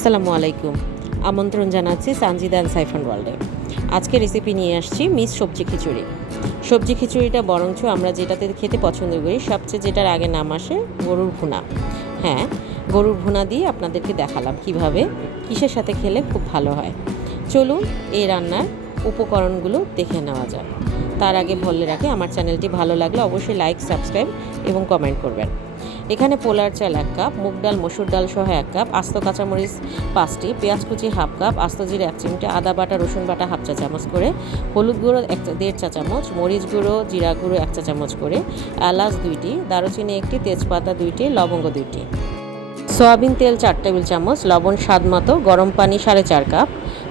আসসালামু আলাইকুম। আমন্ত্রণ জানাচ্ছি সানজিদা অ্যান্ড সাইফান ওয়ার্ল্ডে। আজকে রেসিপি নিয়ে আসছি মিক্স সবজি খিচুড়ি। সবজি খিচুড়িটা বরঞ্চ আমরা যেটাতে খেতে পছন্দ করি সবচেয়ে যেটার আগে নাম আসে গরুর ভুনা। হ্যাঁ, গরুর ভুনা দিয়ে আপনাদেরকে দেখালাম কিভাবে কিসের সাথে খেলে খুব ভালো হয়। চলুন এই রান্নার উপকরণগুলো দেখে নেওয়া যাক। তার আগে বলে রাখি, আমার চ্যানেলটি ভালো লাগলে অবশ্যই লাইক, সাবস্ক্রাইব এবং কমেন্ট করবেন। এখানে পোলার চাল 1 কাপ, মুগ ডাল মসুর ডাল সহ 1 কাপ, আস্ত কাঁচামরিচ 5টি, পেঁয়াজ কুচি 1/2 কাপ, আস্ত জিরে 1 চিমটে, আদা বাটা রসুন বাটা 1/2 চা চামচ করে, হলুদ গুঁড়ো 1.5 চা চামচ, মরিচ গুঁড়ো জিরা গুঁড়ো 1 চা চামচ করে, এলাচ 2টি, দারুচিনি 1টি, তেজপাতা 2টি, লবঙ্গ 2টি, সয়াবিন তেল 4 টেবিল চামচ, লবণ স্বাদ মতো, গরম পানি 4.5 কাপ,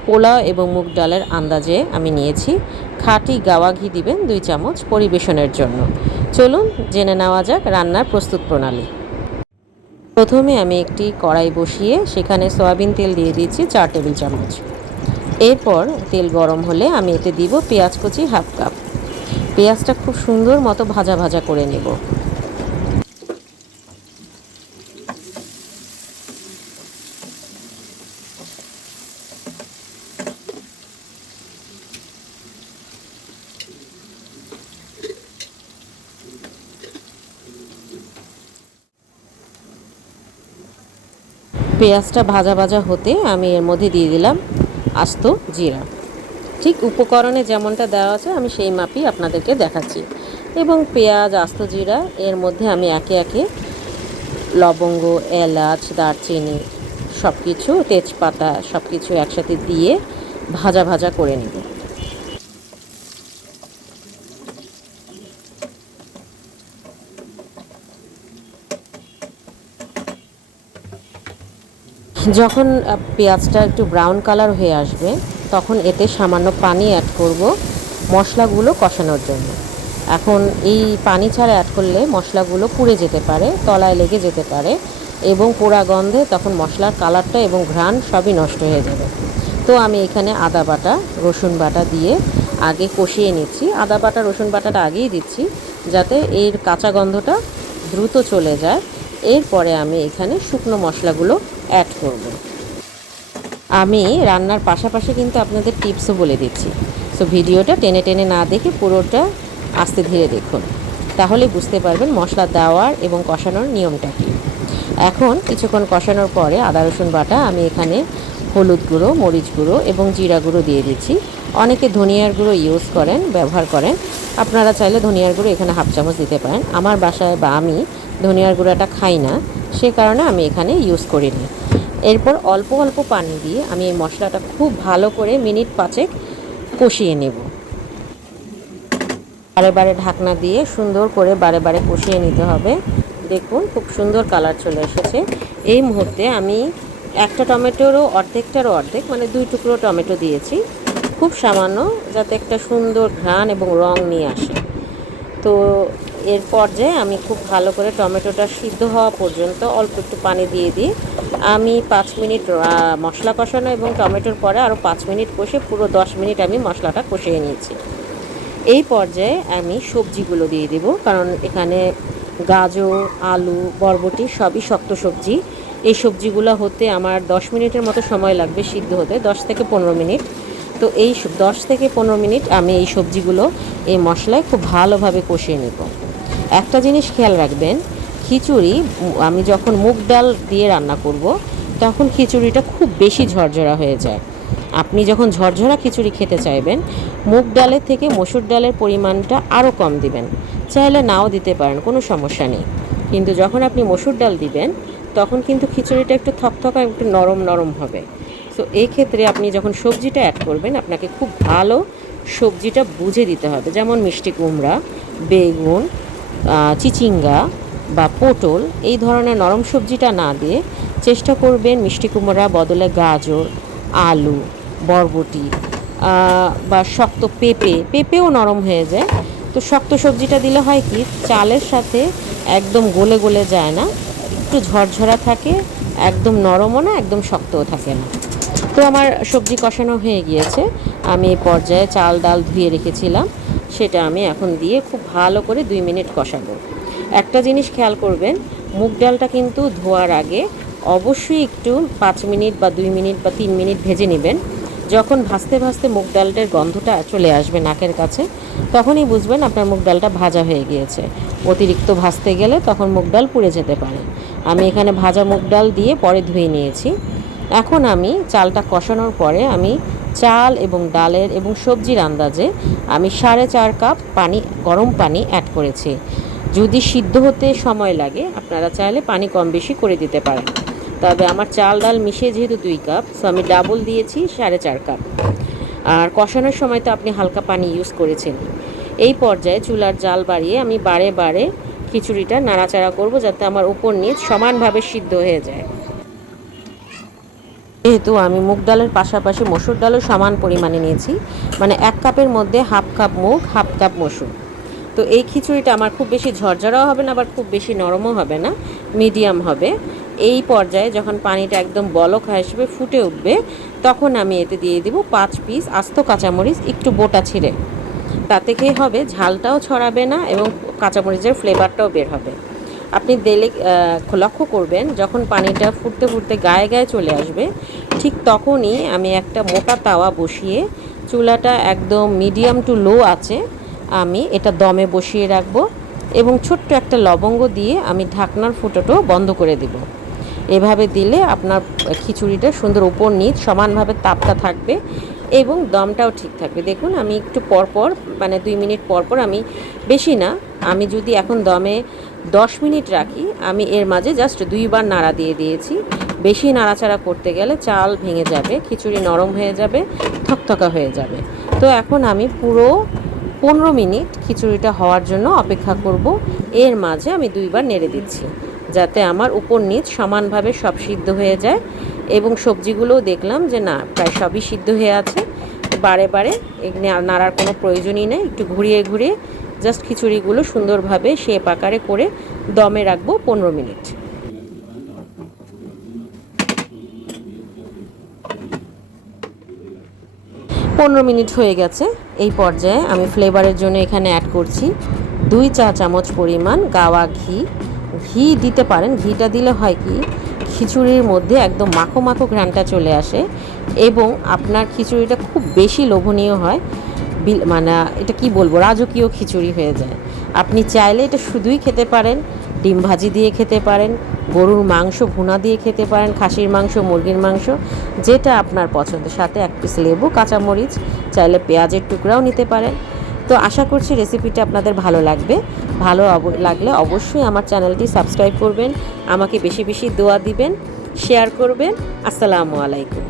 পোলাও এবং মুগ ডালের আন্দাজে আমি নিয়েছি, খাঁটি গাওয়া ঘি দিবেন 2 চামচ পরিবেশনের জন্য। চলুন জেনে নেওয়া যাক রান্নার প্রস্তুত প্রণালী। প্রথমে আমি একটি কড়াই বসিয়ে সেখানে সয়াবিন তেল দিয়ে দিয়েছি 4 টেবিল চামচ। এরপর তেল গরম হলে আমি এতে দিব পেঁয়াজ কুচি 1/2 কাপ। পেঁয়াজটা খুব সুন্দর মতো ভাজা ভাজা করে নেব। পেঁয়াজটা ভাজা ভাজা হতে আমি এর মধ্যে দিয়ে দিলাম আস্ত জিরা। ঠিক উপকরণে যেমনটা দেওয়া আছে আমি সেই মাপই আপনাদেরকে দেখাচ্ছি। এবং পেঁয়াজ, আস্ত জিরা এর মধ্যে আমি একে একে লবঙ্গ, এলাচ, দারচিনি সব কিছু, তেজপাতা সব কিছু একসাথে দিয়ে ভাজা ভাজা করে নেব। যখন পেঁয়াজটা একটু ব্রাউন কালার হয়ে আসবে তখন এতে সামান্য পানি অ্যাড করব মশলাগুলো কষানোর জন্য। এখন এই পানি ছাড়া অ্যাড করলে মশলাগুলো পুড়ে যেতে পারে, তলায় লেগে যেতে পারে এবং পোড়া গন্ধে তখন মশলার কালারটা এবং ঘ্রাণ সবই নষ্ট হয়ে যাবে। তো আমি এখানে আদা বাটা রসুন বাটা দিয়ে আগে কষিয়ে নিচ্ছি। আদা বাটা রসুন বাটাটা আগেই দিচ্ছি যাতে এর কাঁচা গন্ধটা দ্রুত চলে যায়। এরপরে আমি এখানে শুকনো মশলাগুলো অ্যাড করব। আমি রান্নার পাশাপাশি কিন্তু আপনাদের টিপসও বলে দিচ্ছি। সো ভিডিওটা টেনে টেনে না দেখে পুরোটা আস্তে ধীরে দেখুন, তাহলে বুঝতে পারবেন মশলা দেওয়ার এবং কষানোর নিয়মটা কী। এখন কিছুক্ষণ কষানোর পরে আদা রসুন বাটা আমি এখানে হলুদ গুঁড়ো, মরিচ গুঁড়ো এবং জিরা গুঁড়ো দিয়ে দিচ্ছি। অনেকে ধনিয়ার গুঁড়ো ব্যবহার করেন, আপনারা চাইলে ধনিয়ার গুঁড়ো এখানে 1/2 চামচ দিতে পারেন। আমার বাসায় বা আমি ধনিয়ার গুঁড়োটা খাই না, সে কারণে আমি এখানে ইউজ করিনি। এরপর অল্প অল্প পানি দিয়ে আমি এই মশলাটা খুব ভালো করে মিনিট 5 কষিয়ে নেব। বারে বারে ঢাকনা দিয়ে সুন্দর করে বারে বারে কষিয়ে নিতে হবে। দেখুন খুব সুন্দর কালার চলে এসেছে। এই মুহূর্তে আমি একটা টমেটোরও অর্ধেক মানে 2 টুকরো টমেটো দিয়েছি, খুব সামান্য, যাতে একটা সুন্দর ঘ্রাণ এবং রং নিয়ে আসে। তো এর পর্যায়ে আমি খুব ভালো করে টমেটোটা সিদ্ধ হওয়া পর্যন্ত অল্প একটু পানি দিয়ে দিই। আমি 5 মিনিট মশলা কষানো এবং টমেটোর পরে আরও 5 মিনিট কষে পুরো 10 মিনিট আমি মশলাটা কষিয়ে নিয়েছি। এই পর্যায়ে আমি সবজিগুলো দিয়ে দেব, কারণ এখানে গাজর, আলু, বরবটি সবই শক্ত সবজি। এই সবজিগুলো হতে আমার 10 মিনিটের মতো সময় লাগবে সিদ্ধ হতে, 10 থেকে 15 মিনিট। তো এই 10 থেকে 15 মিনিট আমি এই সবজিগুলো এই মশলায় খুব ভালোভাবে কষিয়ে নেব। একটা জিনিস খেয়াল রাখবেন, খিচুড়ি আমি যখন মুগ ডাল দিয়ে রান্না করব তখন খিচুড়িটা খুব বেশি ঝরঝরা হয়ে যায়। আপনি যখন ঝরঝরা খিচুড়ি খেতে চাইবেন, মুগ ডালের থেকে মসুর ডালের পরিমাণটা আরও কম দিবেন, চাইলে নাও দিতে পারেন, কোনো সমস্যা নেই। কিন্তু যখন আপনি মসুর ডাল দিবেন তখন কিন্তু খিচুড়িটা একটু থকথকা, একটু নরম নরম হবে। তো এই ক্ষেত্রে আপনি যখন সবজিটা অ্যাড করবেন আপনাকে খুব ভালো সবজিটা বুঝে দিতে হবে। যেমন মিষ্টি কুমড়া, বেগুন, চিচিঙ্গা বা পটল এই ধরনের নরম সবজিটা না দিয়ে চেষ্টা করবেন মিষ্টি কুমড়া বদলে গাজর, আলু, বরবটি বা শক্ত পেঁপেও নরম হয়ে যায়। তো শক্ত সবজিটা দিলে হয় কি, চালের সাথে একদম গলে গলে যায় না, একটু ঝরঝরা থাকে, একদম নরমও না একদম শক্তও থাকে না। তো আমার সবজি কষানো হয়ে গিয়েছে। আমি এই পর্যায়ে চাল ডাল ধুয়ে রেখেছিলাম সেটা আমি এখন দিয়ে খুব ভালো করে 2 মিনিট কষাবো। একটা জিনিস খেয়াল করবেন, মুগ ডালটা কিন্তু ধোয়ার আগে অবশ্যই একটু 5 মিনিট বা 2 মিনিট বা 3 মিনিট ভেজে নেবেন। যখন ভাজতে ভাজতে মুগ ডালটার গন্ধটা চলে আসবে নাকের কাছে, তখনই বুঝবেন আপনার মুগ ডালটা ভাজা হয়ে গিয়েছে। অতিরিক্ত ভাজতে গেলে তখন মুগ ডাল পুড়ে যেতে পারে। আমি এখানে ভাজা মুগ ডাল দিয়ে পরে ধুয়ে নিয়েছি। এখন আমি চালটা কষানোর পরে আমি চাল এবং ডালের এবং সবজির আন্দাজে আমি 4.5 কাপ পানি, গরম পানি অ্যাড করেছি। যদি সিদ্ধ হতে সময় লাগে আপনারা চাইলে পানি কম বেশি করে দিতে পারেন। তবে আমার চাল ডাল মিশিয়ে যেহেতু 2 কাপ, সো আমি ডাবল দিয়েছি 4.5 কাপ। আর কষানোর সময় তো আপনি হালকা পানি ইউজ করেছেন। এই পর্যায়ে চুলার জাল বাড়িয়ে আমি বারে বারে খিচুড়িটা নাড়াচাড়া করব, যাতে আমার উপর নিচ সমানভাবে সিদ্ধ হয়ে যায়। যেহেতু আমি মুগ ডালের পাশাপাশি মসুর ডালও সমান পরিমাণে নিয়েছি, মানে 1 কাপের মধ্যে হাফ কাপ মুগ, হাফ কাপ মসুর। তো এই খিচুড়িটা আমার খুব বেশি ঝরঝরাও হবে না, আবার খুব বেশি নরমও হবে না, মিডিয়াম হবে। এই পর্যায়ে যখন পানিটা একদম বলক আসবে, ফুটে উঠবে, তখন আমি এতে দিয়ে দিব 5 পিস আস্ত কাঁচামরিচ, একটু বোটা ছিঁড়ে। তাতে কী হবে, ঝালটাও ছড়াবে না এবং কাঁচামরিচের ফ্লেভারটাও বের হবে। আপনি লক্ষ্য করবেন যখন পানিটা ফুটতে ফুটতে গায়ে গায়ে চলে আসবে, ঠিক তখনই আমি একটা মোটা তাওয়া বসিয়ে চুলাটা একদম মিডিয়াম টু লো আছে আমি এটা দমে বসিয়ে রাখবো এবং ছোট্ট একটা লবঙ্গ দিয়ে আমি ঢাকনার ফুটোটাও বন্ধ করে দেব। এভাবে দিলে আপনার খিচুড়িটা সুন্দর উপর নিচ সমানভাবে তাপটা থাকবে এবং দমটাও ঠিক থাকবে। দেখুন আমি একটু পরপর, মানে 2 মিনিট পরপর, আমি বেশি না, আমি যদি এখন দমে 10 মিনিট রাখি, আমি এর মাঝে জাস্ট 2 বার নাড়া দিয়ে দিয়েছি। বেশি নাড়াচাড়া করতে গেলে চাল ভেঙে যাবে, খিচুড়ি নরম হয়ে যাবে, থকথকা হয়ে যাবে। তো এখন আমি পুরো 15 মিনিট খিচুড়িটা হওয়ার জন্য অপেক্ষা করব। এর মাঝে আমি 2 বার নেড়ে দিচ্ছি, যাতে আমার উপর নিচ সমানভাবে সব সিদ্ধ হয়ে যায়। এবং সবজিগুলোও দেখলাম যে না, প্রায় সবই সিদ্ধ হয়ে আছে। বারে বারে নাড়ার কোনো প্রয়োজনই নেই, একটু ঘুরিয়ে ঘুরিয়ে জাস্ট খিচুড়িগুলো সুন্দরভাবে শেপ আকারে করে দমে রাখবো 15 মিনিট। 15 মিনিট হয়ে গেছে। এই পর্যায়ে আমি ফ্লেভারের জন্য এখানে অ্যাড করছি 2 চা চামচ পরিমাণ গাওয়া ঘি। ঘি দিতে পারেন, ঘিটা দিলে হয় কি, খিচুড়ির মধ্যে একদম মাখো মাখো ঘ্রাণটা চলে আসে এবং আপনার খিচুড়িটা খুব বেশি লোভনীয় হয়। মানে এটা কি বলবো, রাজকীয় খিচুড়ি হয়ে যায়। আপনি চাইলে এটা শুধুই খেতে পারেন, ডিম ভাজি দিয়ে খেতে পারেন, গরুর মাংস ভুনা দিয়ে খেতে পারেন, খাসির মাংস, মুরগির মাংস, যেটা আপনার পছন্দ। সাথে 1 পিস লেবু, কাঁচামরিচ, চাইলে পেঁয়াজের টুকরাও নিতে পারেন। তো আশা করছি রেসিপিটা আপনাদের ভালো লাগবে। ভালো লাগলে অবশ্যই আমার চ্যানেলটি সাবস্ক্রাইব করবেন, আমাকে বেশি বেশি দোয়া দিবেন, শেয়ার করবেন। আসসালামু আলাইকুম।